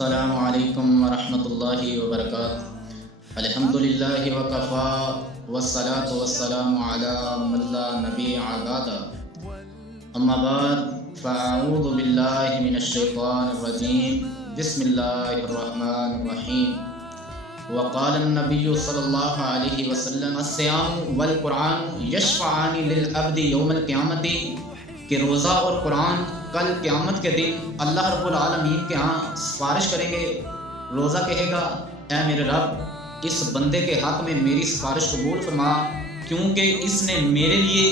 السلام علیکم ورحمۃ اللہ وبرکاتہ۔ الحمدللہ وکفا والصلاة والسلام علی من لا نبی بعدہ، اما بعد فاعوذ باللہ من الشیطان الرجیم، بسم اللہ الرحمن الرحیم۔ وقال النبی صلی اللہ علیہ وسلم الصیام والقرآن یشفعان للعبد یوم القیامت، کہ روزہ اور قرآن کل قیامت کے دن اللہ رب العالمین کے ہاں سفارش کریں گے۔ روزہ کہے گا اے میرے رب، اس بندے کے حق میں میری سفارش قبول فرما، کیونکہ اس نے میرے لیے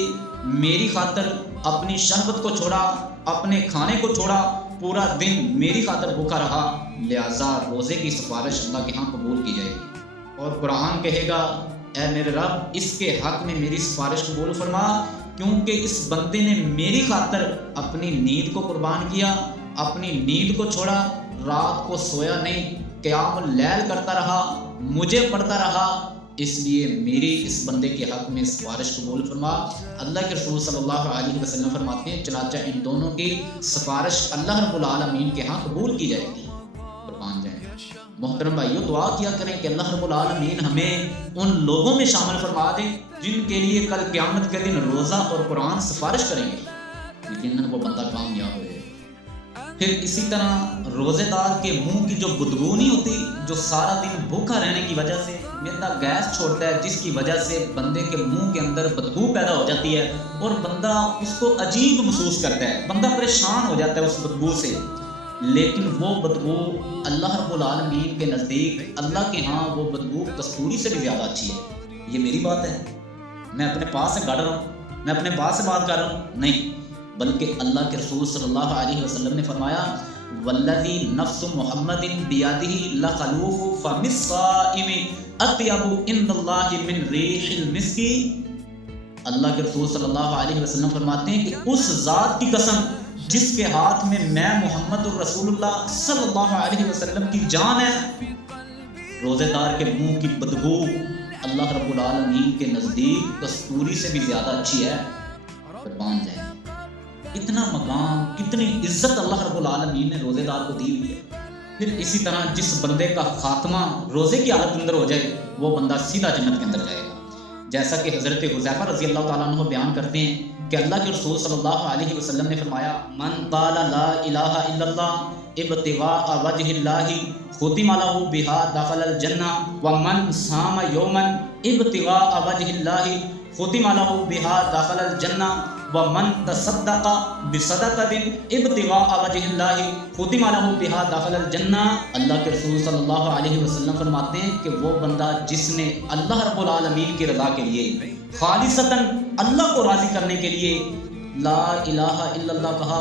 میری خاطر اپنی شہوت کو چھوڑا، اپنے کھانے کو چھوڑا، پورا دن میری خاطر بھوکا رہا، لہٰذا روزے کی سفارش اللہ کے ہاں قبول کی جائے گی۔ اور قرآن کہے گا اے میرے رب، اس کے حق میں میری سفارش قبول فرما، کیونکہ اس بندے نے میری خاطر اپنی نیند کو قربان کیا، اپنی نیند کو چھوڑا، رات کو سویا نہیں، قیام اللیل کرتا رہا، مجھے پڑھتا رہا، اس لیے میری اس بندے کے حق میں سفارش قبول فرما۔ اللہ کے رسول صلی اللہ علیہ وسلم فرماتے ہیں چنانچہ ان دونوں کی سفارش اللہ رب العالمین کے ہاں قبول کی جائے گی، قربان جائیں۔ محترم بھائیو، دعا کیا کریں کہ اللہ رب العالمین ہمیں ان لوگوں میں شامل فرما دے جن کے لیے کل قیامت کے دن روزہ اور قرآن سفارش کریں گے، یقیناً وہ بندہ کامیاب ہو جائے۔ پھر اسی طرح روزے دار کے منہ کی جو بدبو نہیں ہوتی، جو سارا دن بھوکا رہنے کی وجہ سے معدہ گیس چھوڑتا ہے، جس کی وجہ سے بندے کے منہ کے اندر بدبو پیدا ہو جاتی ہے اور بندہ اس کو عجیب محسوس کرتا ہے، بندہ پریشان ہو جاتا ہے اس بدبو سے، لیکن وہ بدبو اللہ رب العالمین کے نزدیک، اللہ کے ہاں وہ بدبو کستوری سے بھی زیادہ اچھی ہے۔ یہ میری بات ہے، میں اپنے پاس سے گاڑ رہا ہوں، میں اپنے پاس سے بات کر رہا ہوں، نہیں، بلکہ اللہ کے رسول صلی اللہ علیہ وسلم نے فرمایا والذی نفس محمد بیدہ لخلوف فم الصائم اطیب عند اللہ من ریح المسک۔ اللہ کے رسول صلی اللہ علیہ وسلم فرماتے ہیں کہ اس ذات کی قسم جس کے ہاتھ میں محمد الرسول اللہ صلی اللہ علیہ وسلم کی جان ہے، روزے دار کے منہ کی بدبو اللہ رب العالمین کے نزدیک کستوری سے بھی زیادہ اچھی ہے، قربان جائیں۔ اتنا مقام، کتنی عزت اللہ رب العالمین نے روزے دار کو دی ہوئی ہے۔ پھر اسی طرح جس بندے کا خاتمہ روزے کی حالت اندر ہو جائے، وہ بندہ سیدھا جنت کے اندر جائے گا، جیسا کہ حضرت حذیفہ رضی اللہ تعالیٰ عنہ بیان کرتے ہیں کہ اللہ کے رسول صلی اللہ علیہ وسلم نے فرمایا من قال لا الہ الا اللہ ابتغاء وجہ اللہ ختم لہ بہا دخل الجنہ ومن صام یوما ابتغاء وجہ اللہ ختم لہ بہا دخل الجنہ ومن تصدق بصدقۃ ابتغاء وجہ اللہ ختم لہ بہا دخل الجنہ۔ اللہ کے رسول صلی اللہ علیہ وسلم فرماتے ہیں کہ وہ بندہ جس نے اللہ رب العالمین کی رضا کے لیے خالصتاً اللہ کو راضی کرنے کے لیے لا الہ الا اللہ کہا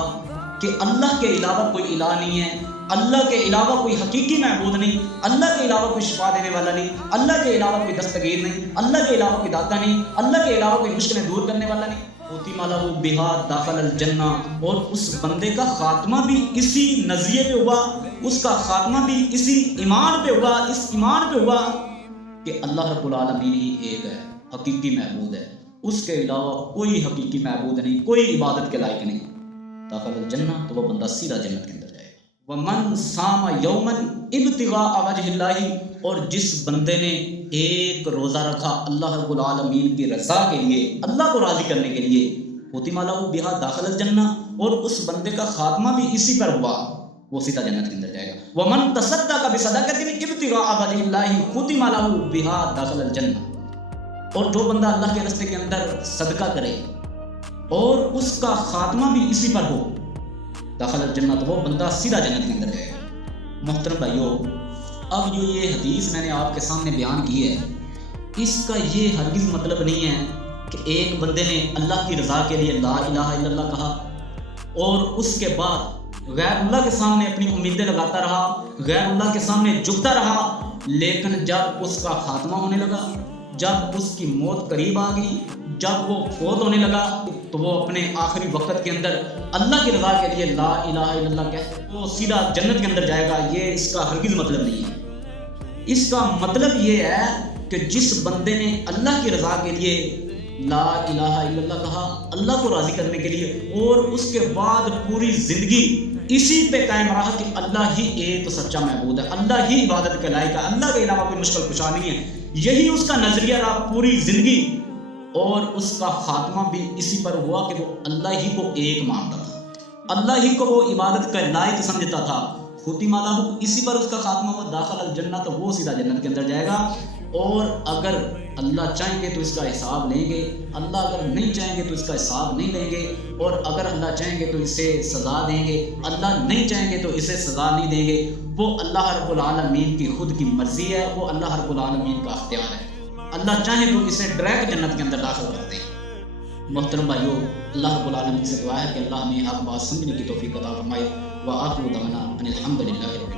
کہ اللہ کے علاوہ کوئی الہ نہیں ہے، اللہ کے علاوہ کوئی حقیقی معبود نہیں، اللہ کے علاوہ کوئی شفا دینے والا نہیں، اللہ کے علاوہ کوئی دستگیر نہیں، اللہ کے علاوہ کوئی داتا نہیں، اللہ کے علاوہ کوئی مشکلیں دور کرنے والا نہیں، ختم لہ بہا دخل الجنہ، اور اس بندے کا خاتمہ بھی اسی نظریے پہ ہوا، اس کا خاتمہ بھی اسی ایمان پہ ہوا، اس ایمان پہ ہوا کہ اللہ رب العالمین ہی ایک ہے، حقیقی معبود ہے، اس کے علاوہ کوئی حقیقی معبود نہیں، کوئی عبادت کے لائق نہیں، داخل الجنہ، تو وہ بندہ سیدھا جنت کے اندر جائے گا۔ ومن صام یوما ابتغاء وجہ اللہ، اور جس بندے نے ایک روزہ رکھا اللہ رب العالمین کی رضا کے لیے، اللہ کو راضی کرنے کے لیے، ختم لہ بہا داخل الجنہ، اور اس بندے کا خاتمہ بھی اسی پر ہوا، وہ سیدھا جنت کے اندر جائے گا۔ ومن تصدق بصدقۃ ابتغاء وجہ اللہ ختم لہ بہا داخل الجنہ، اور جو بندہ اللہ کے راستے کے اندر صدقہ کرے اور اس کا خاتمہ بھی اسی پر ہو، داخل الجنہ، تو وہ بندہ سیدھا جنت کے اندر جائے گا۔ محترم بھائیو، اب جو یہ حدیث میں نے آپ کے سامنے بیان کی ہے، اس کا یہ ہرگز مطلب نہیں ہے کہ ایک بندے نے اللہ کی رضا کے لیے لا الہ الا اللہ کہا اور اس کے بعد غیر اللہ کے سامنے اپنی امیدیں لگاتا رہا، غیر اللہ کے سامنے جھکتا رہا، لیکن جب اس کا خاتمہ ہونے لگا، جب اس کی موت قریب آ گئی، جب وہ فوت ہونے لگا، تو وہ اپنے آخری وقت کے اندر اللہ کی رضا کے لیے لا الہ الا اللہ کہے، وہ سیدھا جنت کے اندر جائے گا۔ یہ اس کا ہرگز مطلب نہیں ہے۔ اس کا مطلب یہ ہے کہ جس بندے نے اللہ کی رضا کے لیے لا الہ الا اللہ کہا، اللہ کو راضی کرنے کے لیے، اور اس کے بعد پوری زندگی اسی پہ قائم رہا کہ اللہ ہی ایک سچا معبود ہے، اللہ ہی عبادت کے لائق ہے، اللہ کے علاوہ کوئی مشکل کشا نہیں ہے، یہی اس کا نظریہ رہا پوری زندگی، اور اس کا خاتمہ بھی اسی پر ہوا کہ وہ اللہ ہی کو ایک مانتا تھا، اللہ ہی کو وہ عبادت کا لائق سمجھتا تھا، ختم لہ، اسی پر اس کا خاتمہ ہوا، داخل الجنہ، تو وہ سیدھا جنت کے اندر جائے گا۔ اور اگر اللہ چاہیں گے تو اس کا حساب لیں گے، اللہ اگر نہیں چاہیں گے تو اس کا حساب نہیں لیں گے، اور اگر اللہ چاہیں گے تو اسے سزا دیں گے، اللہ نہیں چاہیں گے تو اسے سزا نہیں دیں گے، وہ اللہ رب العالمین کی خود کی مرضی ہے، وہ اللہ رب العالمین کا اختیار ہے، اللہ چاہیں تو اسے ڈائریکٹ جنت کے اندر داخل کر دیں۔ محترم بھائیو، اللہ رب العالمین سے دعا ہے کہ اللہ ہمیں حق بات سمجھنے کی توفیق عطا فرمائے، وآخر دعوانا ان الحمد للہ۔